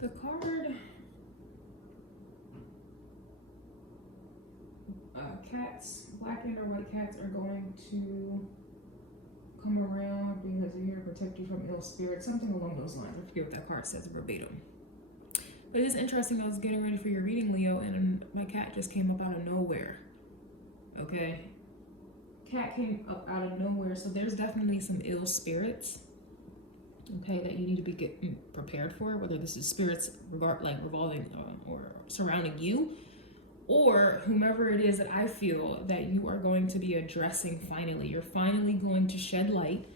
The card, cats, black and or white cats are going to come around because they're here to protect you from ill spirits, something along those lines. I forget what that card says verbatim. But it's interesting, I was getting ready for your reading, Leo, and my cat just came up out of nowhere. Okay? Cat came up out of nowhere, so there's definitely some ill spirits, okay, that you need to be getting prepared for, whether this is spirits revolving or surrounding you, or whomever it is that I feel that you are going to be addressing finally. You're finally going to shed light.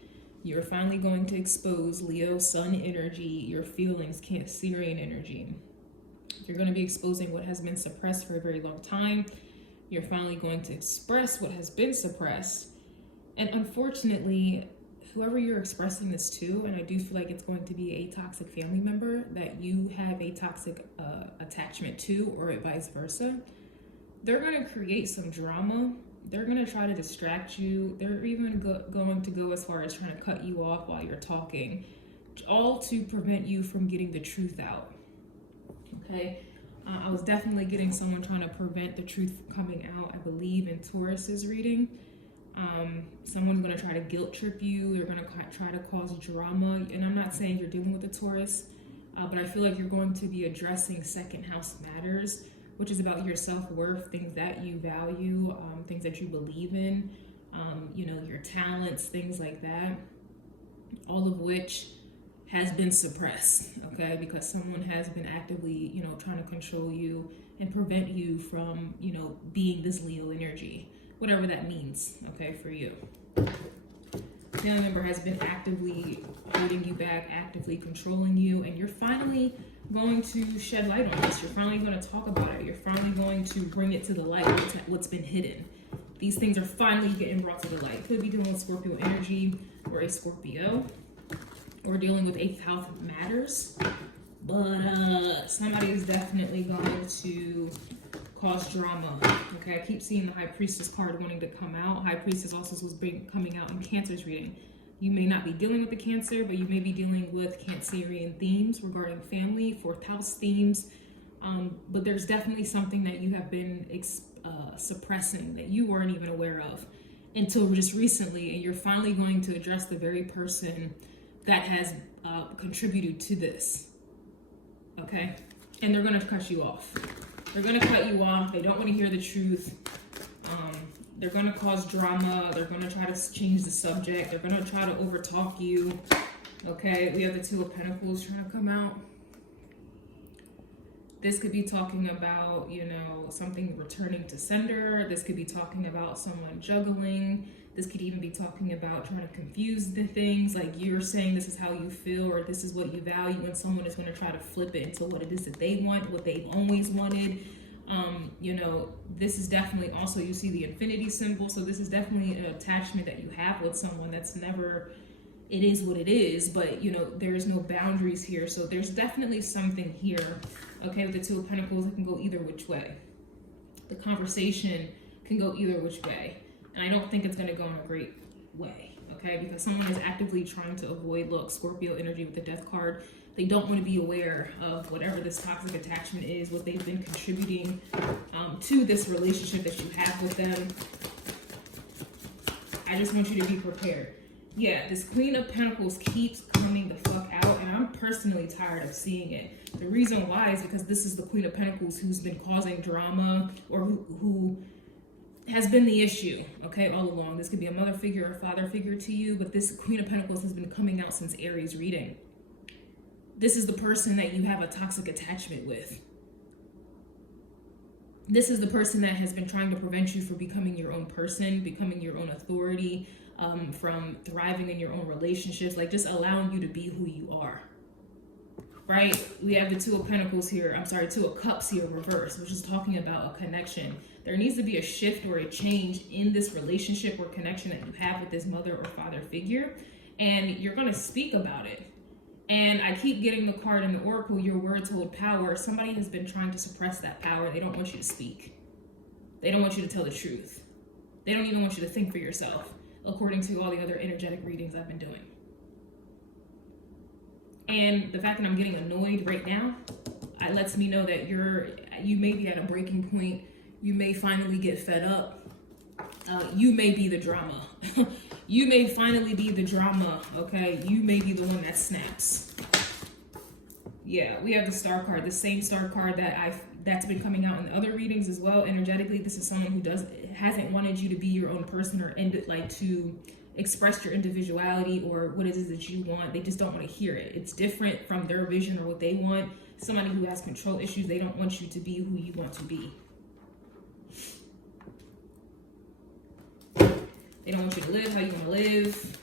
You're finally going to expose Leo, Sun energy, your feelings, Cancerian energy. You're going to be exposing what has been suppressed for a very long time. You're finally going to express what has been suppressed. And unfortunately, whoever you're expressing this to, and I do feel like it's going to be a toxic family member that you have a toxic attachment to, or vice versa, they're going to create some drama. They're going to try to distract you. They're even going to go as far as trying to cut you off while you're talking, all to prevent you from getting the truth out. Okay? I was definitely getting someone trying to prevent the truth coming out, I believe, in Taurus's reading. Someone's going to try to guilt trip you. They're going to try to cause drama. And I'm not saying you're dealing with a Taurus, but I feel like you're going to be addressing second house matters, which is about your self-worth, things that you value, things that you believe in, you know, your talents, things like that, all of which has been suppressed, okay? Because someone has been actively, you know, trying to control you and prevent you from, you know, being this Leo energy, whatever that means, okay, for you. Family member has been actively holding you back, actively controlling you, and you're finally going to shed light on this. You're finally going to talk about it. You're finally going to bring it to the light, what's been hidden. These things are finally getting brought to the light. Could be dealing with Scorpio energy or a Scorpio, or dealing with 8th house matters. But somebody is definitely going to cause drama. Okay, I keep seeing the High Priestess card wanting to come out. High Priestess also was coming out in Cancer's reading. You may not be dealing with the Cancer, but you may be dealing with Cancerian themes regarding family, 4th house themes. But there's definitely something that you have been suppressing that you weren't even aware of until just recently, and you're finally going to address the very person that has contributed to this, okay? And they're gonna cut you off. They're gonna cut you off. They don't wanna hear the truth. They're gonna cause drama. They're gonna try to change the subject. They're gonna try to overtalk you, okay? We have the 2 of Pentacles trying to come out. This could be talking about, you know, something returning to sender. This could be talking about someone juggling. This could even be talking about trying to confuse the things, like you're saying this is how you feel or this is what you value, and someone is going to try to flip it into what it is that they want, what they've always wanted. You know, this is definitely also, you see the infinity symbol, so this is definitely an attachment that you have with someone that's never, it is what it is, but you know, there's no boundaries here, so there's definitely something here, okay, with the 2 of Pentacles. It can go either which way. The conversation can go either which way. And I don't think it's going to go in a great way, okay? Because someone is actively trying to avoid, look, Scorpio energy with the Death card. They don't want to be aware of whatever this toxic attachment is, what they've been contributing to this relationship that you have with them. I just want you to be prepared. Yeah, this Queen of Pentacles keeps coming the fuck out, and I'm personally tired of seeing it. The reason why is because this is the Queen of Pentacles who's been causing drama, or who has been the issue, okay, all along. This could be a mother figure or a father figure to you, but this Queen of Pentacles has been coming out since Aries reading. This is the person that you have a toxic attachment with. This is the person that has been trying to prevent you from becoming your own person, becoming your own authority, from thriving in your own relationships, like just allowing you to be who you are, right? We have the 2 of Pentacles here, 2 of Cups here reversed, which is talking about a connection. There needs to be a shift or a change in this relationship or connection that you have with this mother or father figure, and you're going to speak about it. And I keep getting the card in the Oracle, your words hold power. Somebody has been trying to suppress that power. They don't want you to speak. They don't want you to tell the truth. They don't even want you to think for yourself, according to all the other energetic readings I've been doing. And the fact that I'm getting annoyed right now, it lets me know that you may be at a breaking point. You may finally get fed up. You may be the drama. You may finally be the drama, okay? You may be the one that snaps. Yeah, we have the star card, the same star card that's been coming out in other readings as well. Energetically, this is someone who hasn't wanted you to be your own person or to express your individuality or what it is that you want. They just don't want to hear it. It's different from their vision or what they want. Somebody who has control issues, they don't want you to be who you want to be. They don't want you to live how you want to live.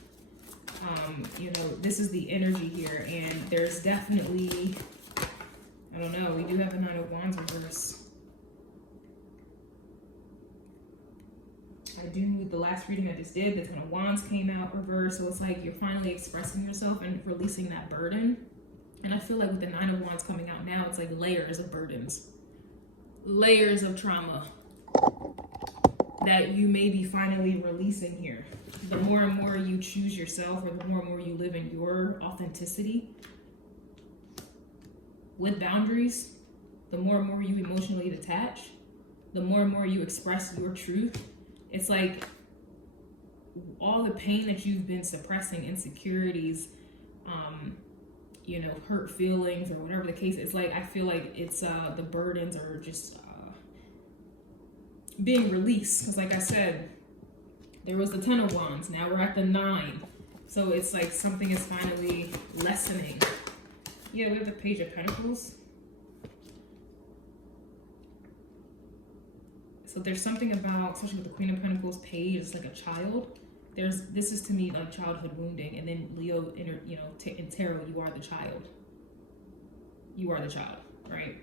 You know, this is the energy here, and there's definitely, I don't know, we do have a Nine of Wands reverse. I do, the last reading I just did, the Ten of Wands came out reverse, so it's like you're finally expressing yourself and releasing that burden. And I feel like with the Nine of Wands coming out now, it's like layers of burdens, layers of trauma that you may be finally releasing here. The more and more you choose yourself, or the more and more you live in your authenticity with boundaries, the more and more you emotionally detach, the more and more you express your truth. It's like all the pain that you've been suppressing, insecurities, you know, hurt feelings, or whatever the case. It's like, I feel like it's the burdens are just being released. Because like I said, there was the Ten of Wands, now we're at the 9. So it's like something is finally lessening. Yeah, we have the Page of Pentacles. So there's something about, especially with the Queen of Pentacles page, it's like a child. This is to me like childhood wounding. And then Leo, you know, in tarot, you are the child. You are the child, right?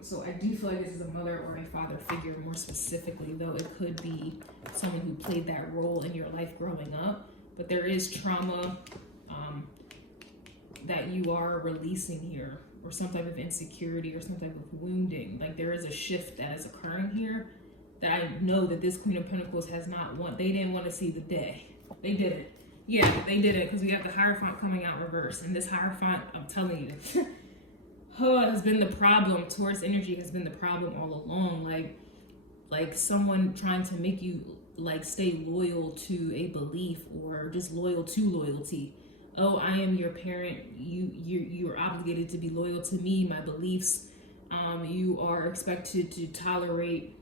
So I do feel like this is a mother or a father figure more specifically, though it could be someone who played that role in your life growing up. But there is trauma that you are releasing here, or some type of insecurity or some type of wounding. Like there is a shift that is occurring here that I know that this Queen of Pentacles has not they didn't want to see the day. They didn't. Yeah, they didn't, because we have the Hierophant coming out reverse. And this Hierophant, I'm telling you, has been the problem. Taurus energy has been the problem all along. Like someone trying to make you like stay loyal to a belief, or just loyal to loyalty. Oh, I am your parent. You are obligated to be loyal to me, my beliefs. You are expected to tolerate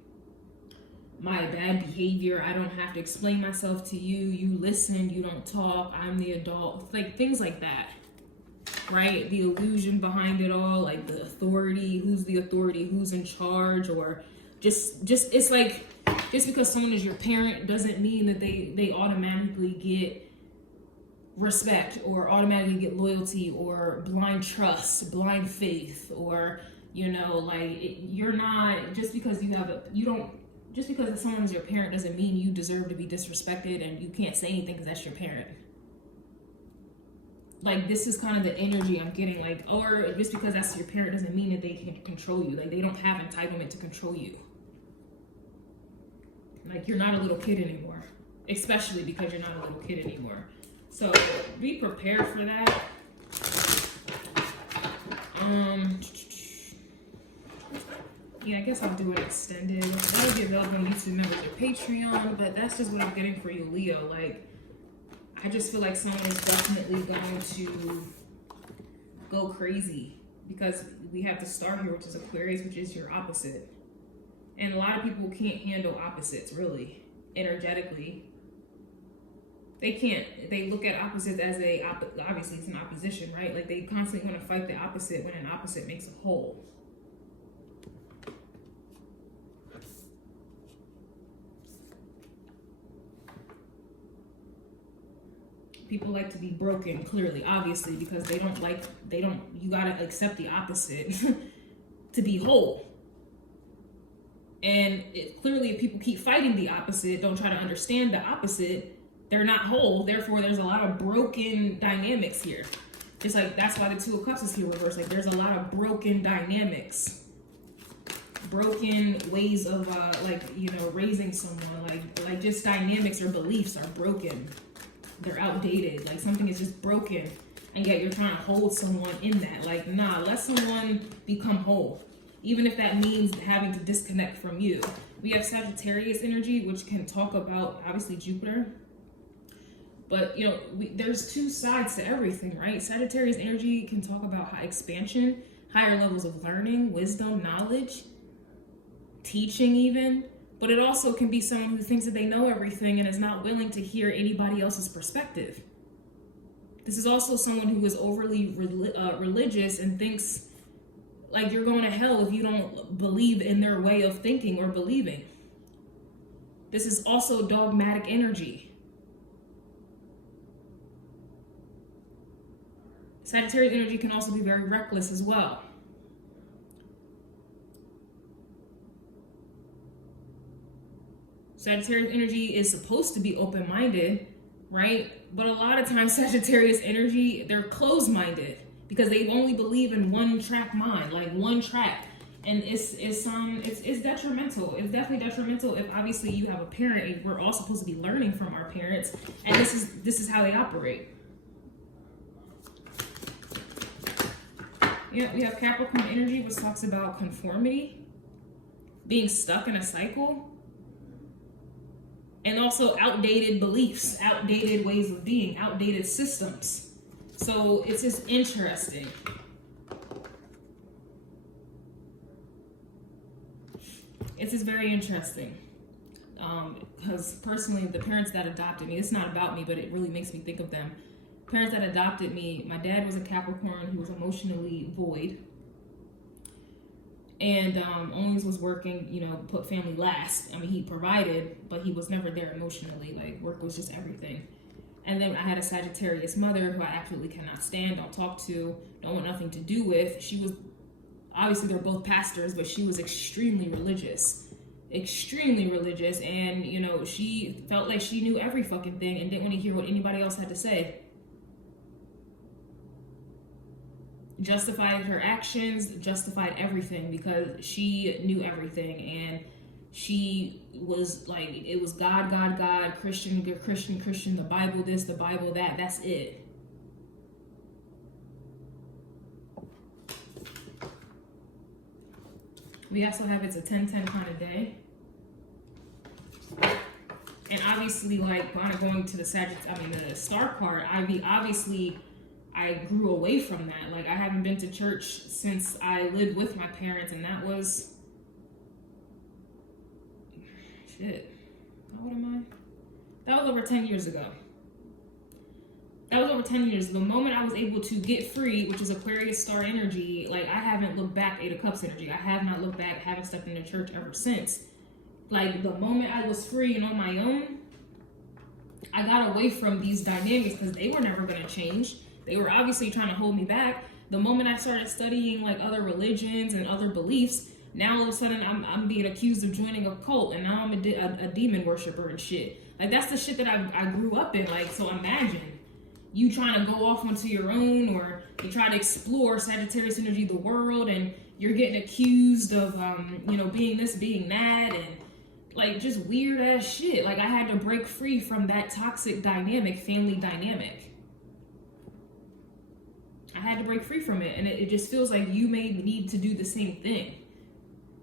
my bad behavior. I don't have to explain myself to you. You listen, you don't talk. I'm the adult. Like things like that, right? The illusion behind it all, like the authority, who's the authority, who's in charge, or just it's like, just because someone is your parent doesn't mean that they automatically get respect, or automatically get loyalty, or blind trust, blind faith, or, you know, like you're not, just because just because someone is your parent doesn't mean you deserve to be disrespected and you can't say anything because that's your parent. Like this is kind of the energy I'm getting, like, or just because that's your parent doesn't mean that they can control you. Like they don't have entitlement to control you. Like you're not a little kid anymore, especially because you're not a little kid anymore. So be prepared for that. Yeah, I guess I'll do it extended. That'll be available on YouTube members or Patreon, but that's just what I'm getting for you, Leo. Like, I just feel like someone is definitely going to go crazy, because we have the star here, which is Aquarius, which is your opposite. And a lot of people can't handle opposites, really, energetically. They can't. They look at opposites as obviously it's an opposition, right? Like they constantly want to fight the opposite when an opposite makes a whole. People like to be broken, clearly, obviously, because you gotta accept the opposite to be whole. And clearly, if people keep fighting the opposite, don't try to understand the opposite, they're not whole. Therefore, there's a lot of broken dynamics here. Just like, that's why the Two of Cups is here reversed. Like, there's a lot of broken dynamics. Broken ways of, raising someone. Like just dynamics or beliefs are broken. They're outdated. Like, something is just broken. and yet you're trying to hold someone in that. Like, nah, let someone become whole, even if that means having to disconnect from you. We have Sagittarius energy, which can talk about, obviously, Jupiter. But, you know, there's two sides to everything, right? Sagittarius energy can talk about high expansion, higher levels of learning, wisdom, knowledge, teaching even. But it also can be someone who thinks that they know everything and is not willing to hear anybody else's perspective. This is also someone who is overly religious and thinks like you're going to hell if you don't believe in their way of thinking or believing. This is also dogmatic energy. Sagittarius energy can also be very reckless as well. Sagittarius energy is supposed to be open-minded, right? But a lot of times Sagittarius energy, they're closed-minded because they only believe in one-track mind, like one track. And it's detrimental. It's definitely detrimental if obviously you have a parent, and we're all supposed to be learning from our parents, and this is how they operate. Yeah, we have Capricorn energy, which talks about conformity, being stuck in a cycle, and also outdated beliefs, outdated ways of being, outdated systems. So it's just interesting. It's just very interesting. Because personally, the parents that adopted me, it's not about me, but it really makes me think of them. Parents that adopted me, my dad was a Capricorn who was emotionally void. And always was working, you know, put family last. I mean, he provided, but he was never there emotionally. Like, work was just everything. And then I had a Sagittarius mother who I absolutely cannot stand, don't talk to, don't want nothing to do with. She was, obviously they're both pastors, but she was extremely religious. Extremely religious. And, you know, she felt like she knew every fucking thing and didn't want to hear what anybody else had to say. Justified her actions, justified everything because she knew everything, and she was like, it was God, God, God, Christian, Christian, Christian, the Bible this, the Bible that, that's it. We also have it's a 10-10 kind of day. And obviously, like, kind of going to the the star part, I grew away from that. Like, I haven't been to church since I lived with my parents, and that was, shit, how old am I? That was over 10 years ago. That was over 10 years. The moment I was able to get free, which is Aquarius star energy, like, I haven't looked back. Eight of Cups energy. I have not looked back, haven't stepped into church ever since. Like, the moment I was free and on my own, I got away from these dynamics because they were never going to change. They were obviously trying to hold me back. The moment I started studying like other religions and other beliefs, now all of a sudden I'm being accused of joining a cult, and now I'm a demon worshiper and shit. Like, that's the shit that I grew up in. Like, so imagine you trying to go off onto your own, or you try to explore Sagittarius energy, the world, and you're getting accused of you know, being this, being that, and like just weird ass shit. Like, I had to break free from that toxic dynamic, family dynamic. I had to break free from it, and it just feels like you may need to do the same thing.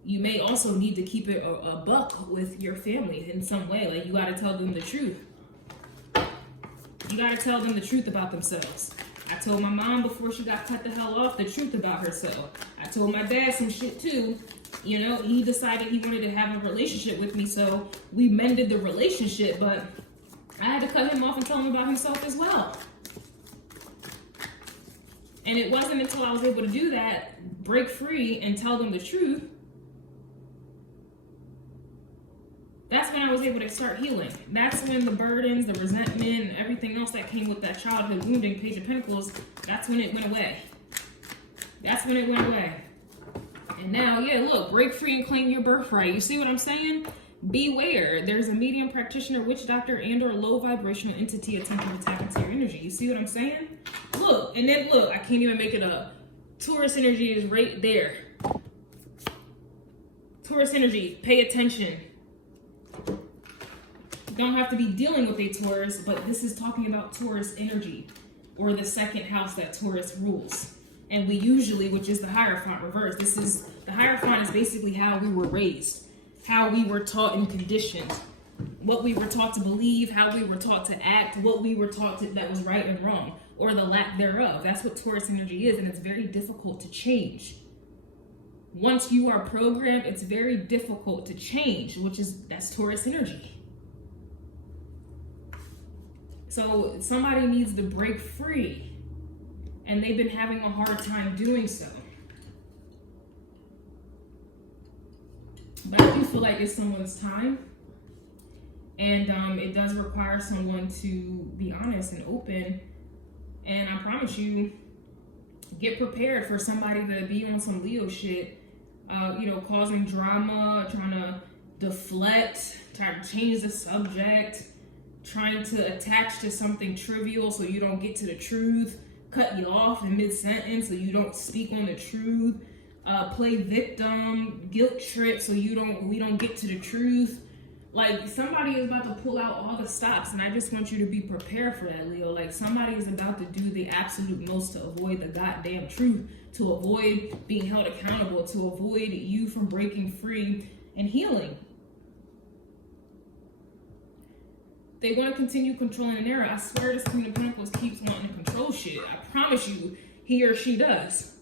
You may also need to keep it a buck with your family in some way. Like, you got to tell them the truth. You got to tell them the truth about themselves. I told my mom before she got cut the hell off the truth about herself. I told my dad some shit too. You know, he decided he wanted to have a relationship with me, so we mended the relationship, but I had to cut him off and tell him about himself as well. And it wasn't until I was able to do that, break free and tell them the truth, that's when I was able to start healing. That's when the burdens, the resentment, everything else that came with that childhood wounding, Page of Pentacles, that's when it went away. That's when it went away. And now, yeah, look, break free and claim your birthright. You see what I'm saying? Beware. There's a medium practitioner, witch doctor, and or low vibrational entity attempting to tap into your energy. You see what I'm saying? Look, and then look, I can't even make it up. Taurus energy is right there. Taurus energy, pay attention. You don't have to be dealing with a Taurus, but this is talking about Taurus energy. or the second house that Taurus rules. And we usually, which is the Hierophant reverse, the Hierophant is basically how we were raised, how we were taught and conditioned, what we were taught to believe, how we were taught to act, what we were taught that was right and wrong, or the lack thereof. That's what Taurus energy is, and it's very difficult to change. Once you are programmed, it's very difficult to change, that's Taurus energy. So somebody needs to break free, and they've been having a hard time doing so. But I do feel like it's someone's time, and it does require someone to be honest and open. And I promise you, get prepared for somebody to be on some Leo shit, causing drama, trying to deflect, trying to change the subject, trying to attach to something trivial so you don't get to the truth, cut you off in mid-sentence so you don't speak on the truth, play victim, guilt trip so we don't get to the truth. Like, somebody is about to pull out all the stops, and I just want you to be prepared for that, Leo. Like, somebody is about to do the absolute most to avoid the goddamn truth, to avoid being held accountable, to avoid you from breaking free and healing. They want to continue controlling an era. I swear this Queen of Pentacles keeps wanting to control shit. I promise you, he or she does.